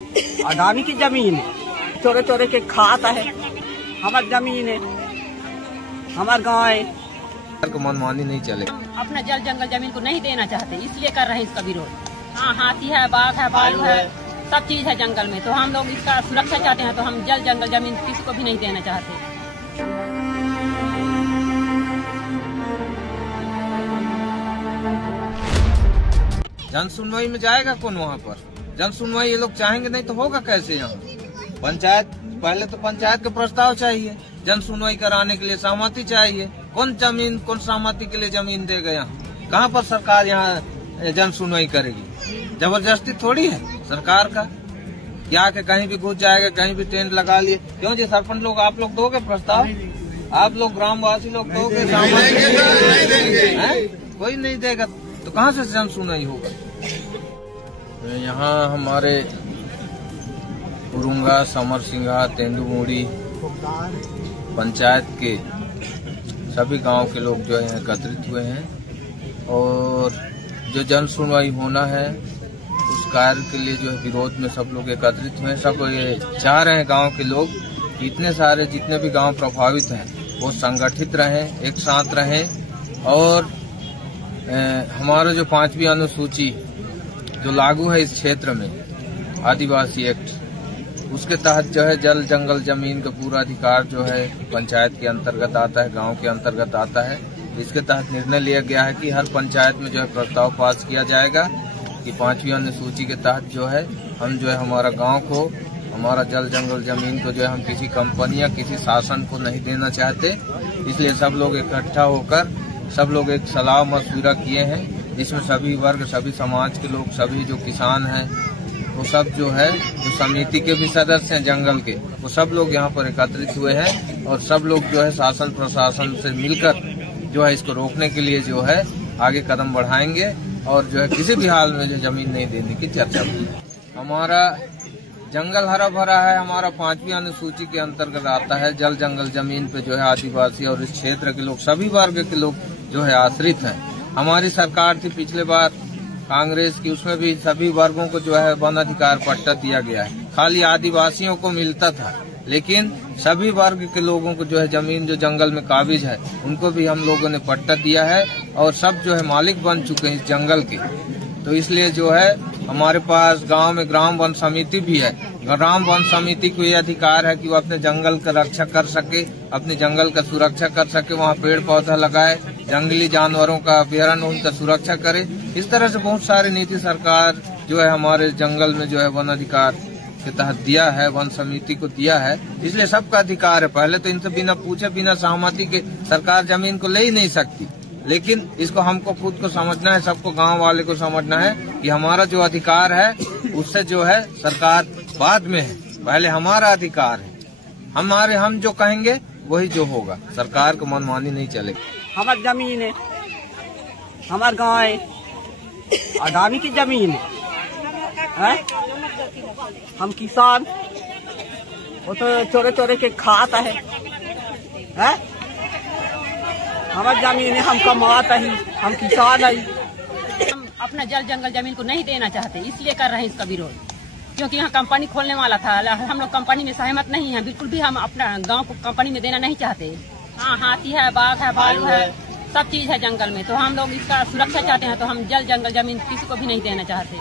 अडानी की जमीन चोरे चोरे के खाता है। हमारी जमीन है, हमारा गाँव है। मनमानी नहीं चले। अपना जल जंगल जमीन को नहीं देना चाहते, इसलिए कर रहे हैं इसका विरोध। हाँ, हाथी है, बाघ है, भालू है, सब चीज है जंगल में, तो हम लोग इसका सुरक्षा चाहते हैं। तो हम जल जंगल जमीन किसी को भी नहीं देना चाहते। जन सुनवाई में जाएगा कौन वहाँ पर? जन सुनवाई ये लोग चाहेंगे नहीं तो होगा कैसे? यहाँ पंचायत, पहले तो पंचायत का प्रस्ताव चाहिए, जन सुनवाई कराने के लिए सहमति चाहिए। कौन सहमति के लिए जमीन देगा? यहाँ कहाँ पर सरकार यहाँ जन सुनवाई करेगी? जबरदस्ती थोड़ी है सरकार का क्या के कहीं भी घुस जाएगा, कहीं भी टेंट लगा लिए। क्यों जी सरपंच लोग, आप लोग दोगे प्रस्ताव? आप लोग ग्रामवासी लोग दोगे? कोई नहीं देगा तो कहाँ से जन सुनवाई होगा? यहाँ हमारे उरुंगा, समरसिंगा, तेंदुमुड़ी पंचायत के सभी गांव के लोग जो है एकत्रित हुए हैं और जो जन सुनवाई होना है उस कार्य के लिए जो है विरोध में सब लोग एकत्रित हुए हैं। सब ये चाह रहे हैं गांव के लोग कि इतने सारे जितने भी गांव प्रभावित हैं वो संगठित रहें, एक साथ रहें और हमारा जो 5वीं अनुसूची जो लागू है इस क्षेत्र में, आदिवासी एक्ट, उसके तहत जो है जल जंगल जमीन का पूरा अधिकार जो है पंचायत के अंतर्गत आता है, गांव के अंतर्गत आता है। इसके तहत निर्णय लिया गया है कि हर पंचायत में जो है प्रस्ताव पास किया जाएगा कि 5वीं अनुसूची के तहत जो है हम जो है हमारा गांव को, हमारा जल जंगल जमीन को जो है हम किसी कंपनी या किसी शासन को नहीं देना चाहते। इसलिए सब लोग इकट्ठा होकर सब लोग एक सलाह मशविरा किए हैं, जिसमें सभी वर्ग, सभी समाज के लोग, सभी जो किसान हैं वो सब जो है, जो समिति के भी सदस्य हैं जंगल के, वो सब लोग यहाँ पर एकत्रित हुए हैं और सब लोग जो है शासन प्रशासन से मिलकर जो है इसको रोकने के लिए जो है आगे कदम बढ़ाएंगे और जो है किसी भी हाल में जो जमीन नहीं देने की चर्चा हुई। हमारा जंगल हरा भरा है, हमारा 5वीं अनुसूची के अंतर्गत आता है। जल जंगल जमीन पे जो है आदिवासी और इस क्षेत्र के लोग, सभी वर्ग के लोग जो है आश्रित हैं। हमारी सरकार थी पिछले बार कांग्रेस की, उसमें भी सभी वर्गों को जो है वन अधिकार पट्टा दिया गया है। खाली आदिवासियों को मिलता था, लेकिन सभी वर्ग के लोगों को जो है जमीन जो जंगल में काबिज है उनको भी हम लोगों ने पट्टा दिया है और सब जो है मालिक बन चुके हैं इस जंगल के। तो इसलिए जो है हमारे पास गांव में ग्राम वन समिति भी है। ग्राम वन समिति को ये अधिकार है कि वो अपने जंगल का रक्षा कर सके, अपने जंगल का सुरक्षा कर सके, वहाँ पेड़ पौधा लगाए, जंगली जानवरों का अभ्यारण्य उनका सुरक्षा करे। इस तरह से बहुत सारी नीति सरकार जो है हमारे जंगल में जो है वन अधिकार के तहत दिया है, वन समिति को दिया है। इसलिए सबका अधिकार है। पहले तो इनसे बिना पूछे, बिना सहमति के सरकार जमीन को ले ही नहीं सकती, लेकिन इसको हमको खुद को समझना है, सबको गांव वाले को समझना है कि हमारा जो अधिकार है उससे जो है सरकार बाद में है, पहले हमारा अधिकार है। हम जो कहेंगे वही जो होगा, सरकार को मनमानी नहीं चलेगी। हमारी जमीन है, हमारा गाँव है। अडानी की जमीन है। हम किसान, वो तो चोरे चोरे के खाता है। हमारी जमीन है, हम कमाता ही, हम किसान है। हम अपना जल जंगल जमीन को नहीं देना चाहते, इसलिए कर रहे हैं इसका विरोध। क्योंकि यहाँ कंपनी खोलने वाला था, हम लोग कंपनी में सहमत नहीं है, बिल्कुल भी हम अपना गांव को कंपनी में देना नहीं चाहते। हाँ, हाथी है, बाघ है, भालू है, सब चीज है जंगल में, तो हम लोग इसका सुरक्षा चाहते हैं। तो हम जल जंगल जमीन किसी को भी नहीं देना चाहते।